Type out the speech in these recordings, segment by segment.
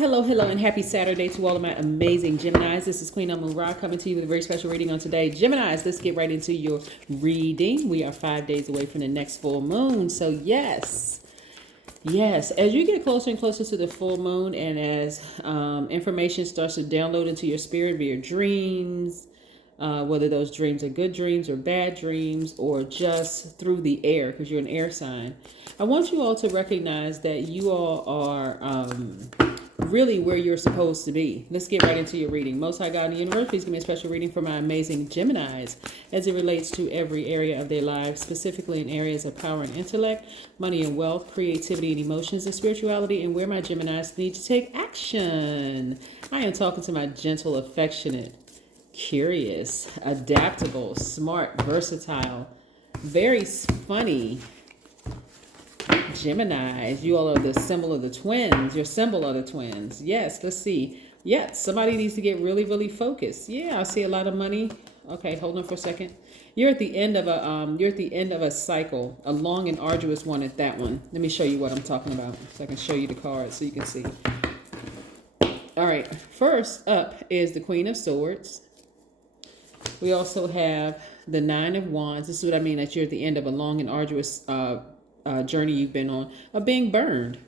Hello, and happy Saturday to all of my amazing Geminis. This is Queen Amun Ra coming to you with a very special reading on today. Geminis, let's get right into your reading. We are 5 days away from the next full moon. So yes, as you get closer and closer to the full moon and as information starts to download into your spirit via dreams, whether those dreams are good dreams or bad dreams or just through the air because you're an air sign, I want you all to recognize that you all are really where you're supposed to be. Let's get right into your reading. Most High God in the universe, please give me a special reading for my amazing Geminis as it relates to every area of their lives, specifically in areas of power and intellect, money and wealth, creativity and emotions, and spirituality, and where my Geminis need to take action. I am talking to my gentle, affectionate, curious, adaptable, smart, versatile, very funny Geminis. You all are the symbol of the twins. Your symbol of the twins. Yes, let's see. Yes, somebody needs to get really, really focused. Yeah, I see a lot of money. Okay, hold on for a second. You're at the end of a cycle, a long and arduous one at that one. Let me show you what I'm talking about so I can show you the cards so you can see. All right, first up is the Queen of Swords. We also have the Nine of Wands. This is what I mean, that you're at the end of a long and arduous journey you've been on of being burned,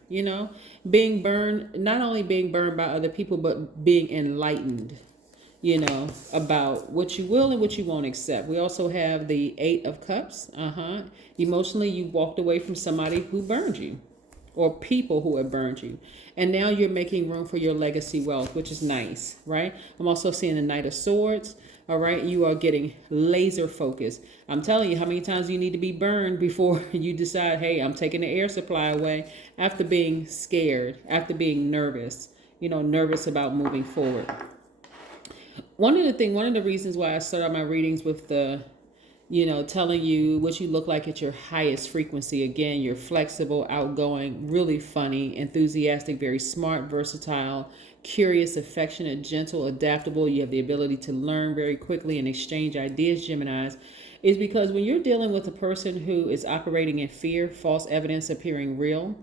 being burned, not only being burned by other people, but being enlightened, about what you will and what you won't accept. We also have the Eight of Cups. Emotionally, you walked away from somebody who burned you or people who have burned you. And now you're making room for your legacy wealth, which is nice, right? I'm also seeing the Knight of Swords. All right, you are getting laser focused. I'm telling you, how many times you need to be burned before you decide, hey, I'm taking the air supply away, after being scared, after being nervous, nervous about moving forward. One of the reasons why I start out my readings with the, telling you what you look like at your highest frequency. Again, you're flexible, outgoing, really funny, enthusiastic, very smart, versatile, curious, affectionate, gentle, adaptable. You have the ability to learn very quickly and exchange ideas, Geminis, is because when you're dealing with a person who is operating in fear, false evidence appearing real.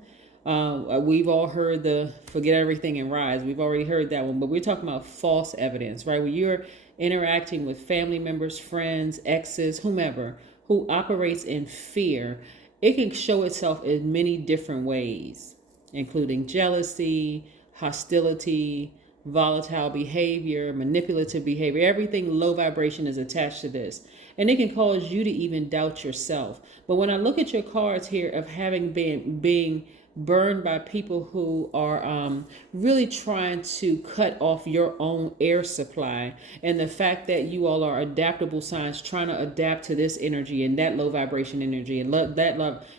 We've all heard the forget everything and rise. We've already heard that one, but we're talking about false evidence, right? When you're interacting with family members, friends, exes, whomever, who operates in fear, it can show itself in many different ways, including jealousy, hostility, volatile behavior, manipulative behavior. Everything low vibration is attached to this. And it can cause you to even doubt yourself. But when I look at your cards here of having being burned by people who are really trying to cut off your own air supply, and the fact that you all are adaptable signs trying to adapt to this energy and that low vibration energy and love,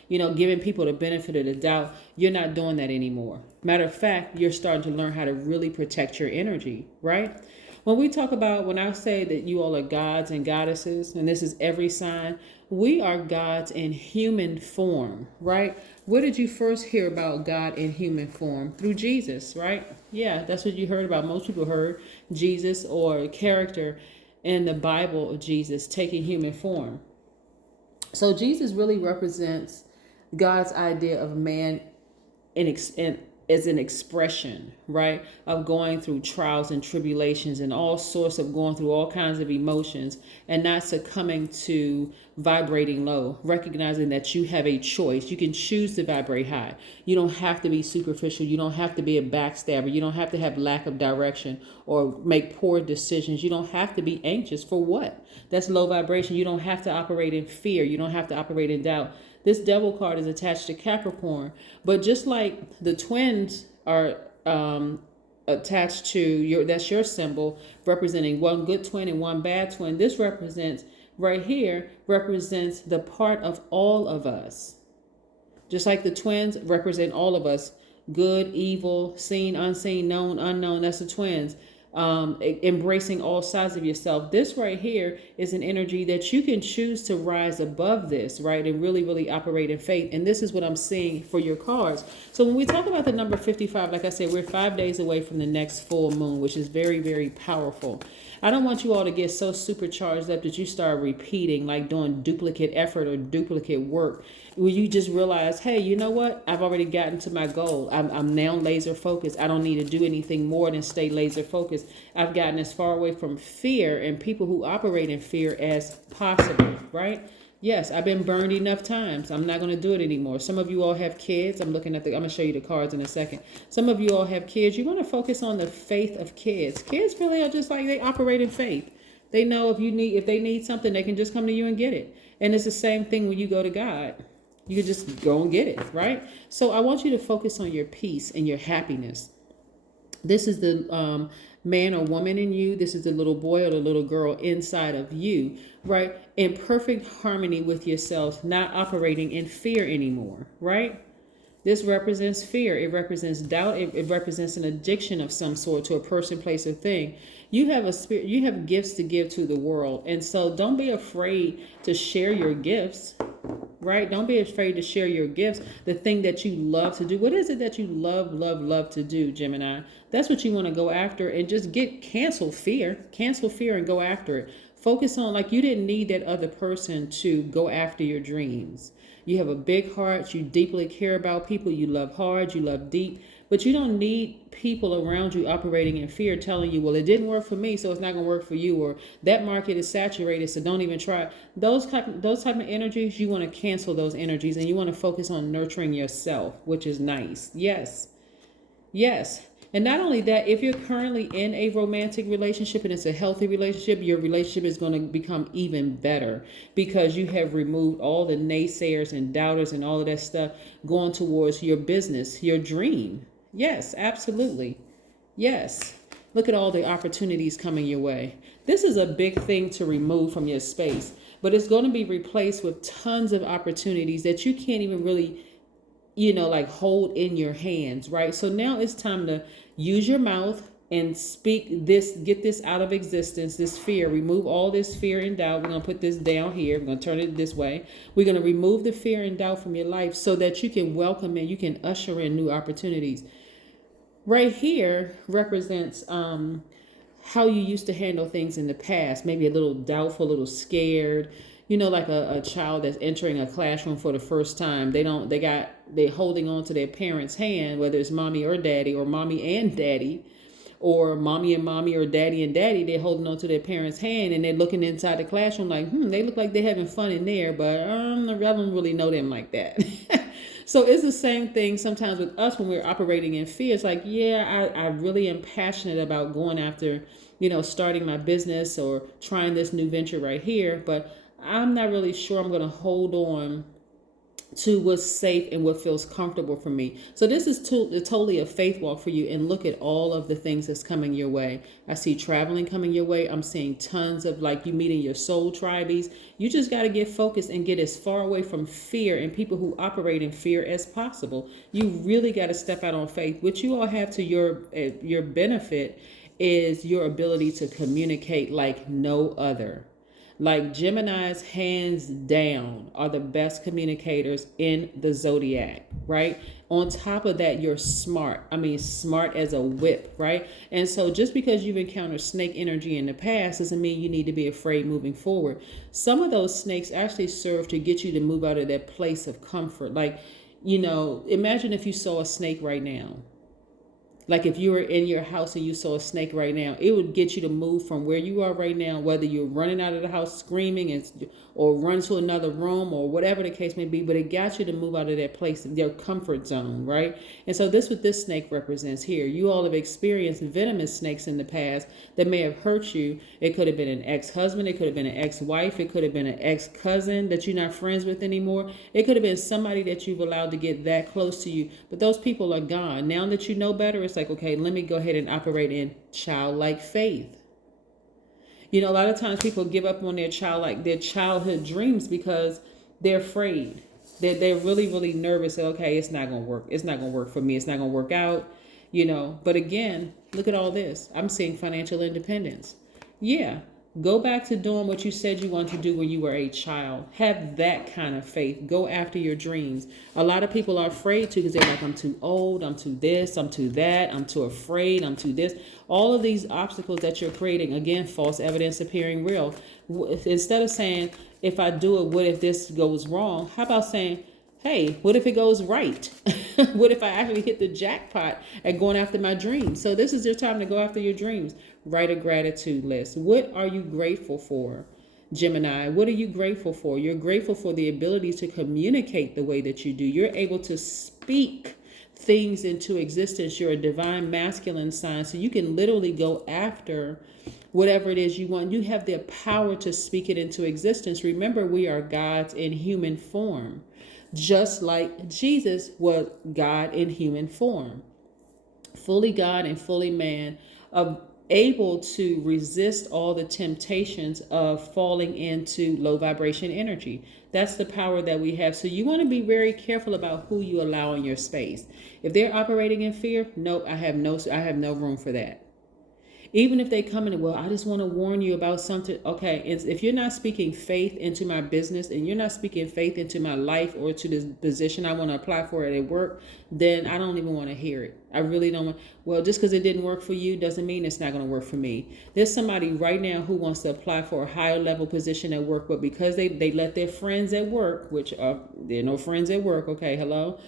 giving people the benefit of the doubt, you're not doing that anymore. Matter of fact, you're starting to learn how to really protect your energy, right? When I say that you all are gods and goddesses, and this is every sign, we are gods in human form, right? Where did you first hear about God in human form? Through Jesus, right? Yeah, that's what you heard about. Most people heard Jesus or a character in the Bible of Jesus taking human form. So Jesus really represents God's idea of man as an expression, right, of going through trials and tribulations and all sorts of going through all kinds of emotions and not succumbing to vibrating low, recognizing that you have a choice. You can choose to vibrate high. You don't have to be superficial. You don't have to be a backstabber. You don't have to have lack of direction or make poor decisions. You don't have to be anxious. For what? That's low vibration. You don't have to operate in fear. You don't have to operate in doubt. This devil card is attached to Capricorn, but just like the twins are attached to that's your symbol, representing one good twin and one bad twin. This represents the part of all of us. Just like the twins represent all of us, good, evil, seen, unseen, known, unknown. That's the twins. embracing all sides of yourself. This right here is an energy that you can choose to rise above this, right? And really, really operate in faith. And this is what I'm seeing for your cards. So when we talk about the number 55, like I said, we're 5 days away from the next full moon, which is very, very powerful. I don't want you all to get so supercharged up that you start repeating, like doing duplicate effort or duplicate work. When you just realize, hey, you know what? I've already gotten to my goal. I'm now laser focused. I don't need to do anything more than stay laser focused. I've gotten as far away from fear and people who operate in fear as possible, right? Yes, I've been burned enough times. I'm not going to do it anymore. Some of you all have kids. I'm going to show you the cards in a second. Some of you all have kids. You want to focus on the faith of kids. Kids really are just like, they operate in faith. They know if they need something, they can just come to you and get it. And it's the same thing when you go to God. You can just go and get it, right? So I want you to focus on your peace and your happiness. This is the man or woman in you. This is the little boy or the little girl inside of you, right? In perfect harmony with yourself, not operating in fear anymore, right? This represents fear. It represents doubt. It represents an addiction of some sort to a person, place, or thing. You have a spirit. You have gifts to give to the world, and so don't be afraid to share your gifts. Right? Don't be afraid to share your gifts, the thing that you love to do. What is it that you love to do, Gemini? That's what you want to go after, and just cancel fear and go after it. Focus on, like, you didn't need that other person to go after your dreams. You have a big heart. You deeply care about people. You love hard. You love deep. But you don't need people around you operating in fear telling you, well, it didn't work for me, so it's not going to work for you. Or that market is saturated, so don't even try. Those type of energies, you want to cancel those energies. And you want to focus on nurturing yourself, which is nice. Yes. Yes. And not only that, if you're currently in a romantic relationship and it's a healthy relationship, your relationship is going to become even better because you have removed all the naysayers and doubters and all of that stuff going towards your business, your dream. Yes, absolutely. Yes. Look at all the opportunities coming your way. This is a big thing to remove from your space, but it's going to be replaced with tons of opportunities that you can't even really like hold in your hands, right? So now it's time to use your mouth and speak this, get this out of existence, this fear, remove all this fear and doubt. We're going to put this down here. We're going to turn it this way. We're going to remove the fear and doubt from your life so that you can welcome in, you can usher in new opportunities. Right here represents how you used to handle things in the past, maybe a little doubtful, a little scared. Like a child that's entering a classroom for the first time. They're holding on to their parents' hand, whether it's mommy or daddy, or mommy and daddy, or mommy and mommy, or daddy and daddy. They're holding on to their parents' hand and they're looking inside the classroom like, they look like they're having fun in there, but I don't really know them like that. So it's the same thing sometimes with us when we're operating in fear. It's like, I really am passionate about going after, starting my business or trying this new venture right here, but I'm not really sure I'm going to hold on to what's safe and what feels comfortable for me. So this is totally a faith walk for you. And look at all of the things that's coming your way. I see traveling coming your way. I'm seeing tons of you meeting your soul tribies. You just got to get focused and get as far away from fear and people who operate in fear as possible. You really got to step out on faith. What you all have to your benefit is your ability to communicate like no other. Like Geminis, hands down, are the best communicators in the Zodiac, right? On top of that, you're smart. Smart as a whip, right? And so just because you've encountered snake energy in the past doesn't mean you need to be afraid moving forward. Some of those snakes actually serve to get you to move out of that place of comfort. Imagine if you saw a snake right now. Like if you were in your house and you saw a snake right now, it would get you to move from where you are right now, whether you're running out of the house screaming or run to another room or whatever the case may be, but it got you to move out of that place, their comfort zone, right? And so this is what this snake represents here. You all have experienced venomous snakes in the past that may have hurt you. It could have been an ex-husband. It could have been an ex-wife. It could have been an ex-cousin that you're not friends with anymore. It could have been somebody that you've allowed to get that close to you, but those people are gone. Now that you know better, it's like, okay, let me go ahead and operate in childlike faith. A lot of times people give up on their childhood dreams because they're afraid. They're really, really nervous. Okay, it's not going to work. It's not going to work for me. It's not going to work out. But again, look at all this. I'm seeing financial independence. Yeah. Go back to doing what you said you wanted to do when you were a child. Have that kind of faith. Go after your dreams. A lot of people are afraid to because they're like, I'm too old, I'm too this, I'm too that, I'm too afraid, I'm too this. All of these obstacles that you're creating, again, false evidence appearing real. Instead of saying, if I do it, what if this goes wrong? How about saying, hey, what if it goes right? What if I actually hit the jackpot at going after my dreams? So this is your time to go after your dreams. Write a gratitude list. What are you grateful for, Gemini? What are you grateful for? You're grateful for the ability to communicate the way that you do. You're able to speak things into existence. You're a divine masculine sign, so you can literally go after whatever it is you want. You have the power to speak it into existence. Remember, we are gods in human form, just like Jesus was God in human form, fully God and fully man, able to resist all the temptations of falling into low vibration energy. That's the power that we have. So you want to be very careful about who you allow in your space. If they're operating in fear, nope, I have no room for that. Even if they come in, well, I just want to warn you about something. Okay, if you're not speaking faith into my business and you're not speaking faith into my life or to this position I want to apply for at work, then I don't even want to hear it. I really don't want. Well, just because it didn't work for you doesn't mean it's not going to work for me. There's somebody right now who wants to apply for a higher level position at work, but because they let their friends at work, which there are no friends at work. Okay, hello.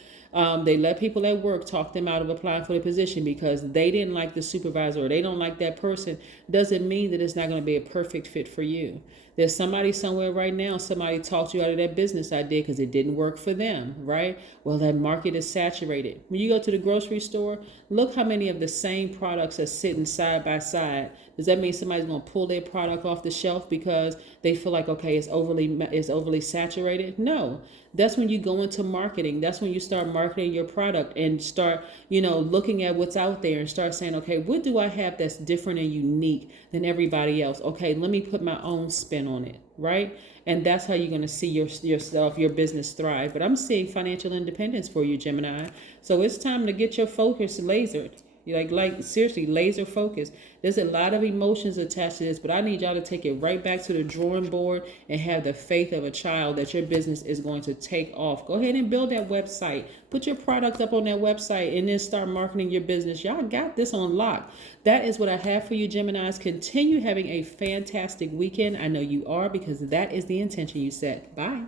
They let people at work talk them out of applying for the position because they didn't like the supervisor or they don't like that person. Doesn't mean that it's not going to be a perfect fit for you. There's somebody somewhere right now, somebody talked you out of that business idea because it didn't work for them, right? Well, that market is saturated. When you go to the grocery store, look how many of the same products are sitting side by side. Does that mean somebody's going to pull their product off the shelf because they feel like, okay, it's overly saturated? No. That's when you go into marketing. That's when you start marketing your product and start, looking at what's out there and start saying, okay, what do I have that's different and unique than everybody else? Okay, let me put my own spin on it, right? And that's how you're going to see yourself, your business thrive. But I'm seeing financial independence for you, Gemini. So it's time to get your focus lasered. Like seriously, laser focus. There's a lot of emotions attached to this, but I need y'all to take it right back to the drawing board and have the faith of a child that your business is going to take off. Go ahead and build that website. Put your product up on that website and then start marketing your business. Y'all got this on lock. That is what I have for you, Geminis. Continue having a fantastic weekend. I know you are because that is the intention you set. Bye.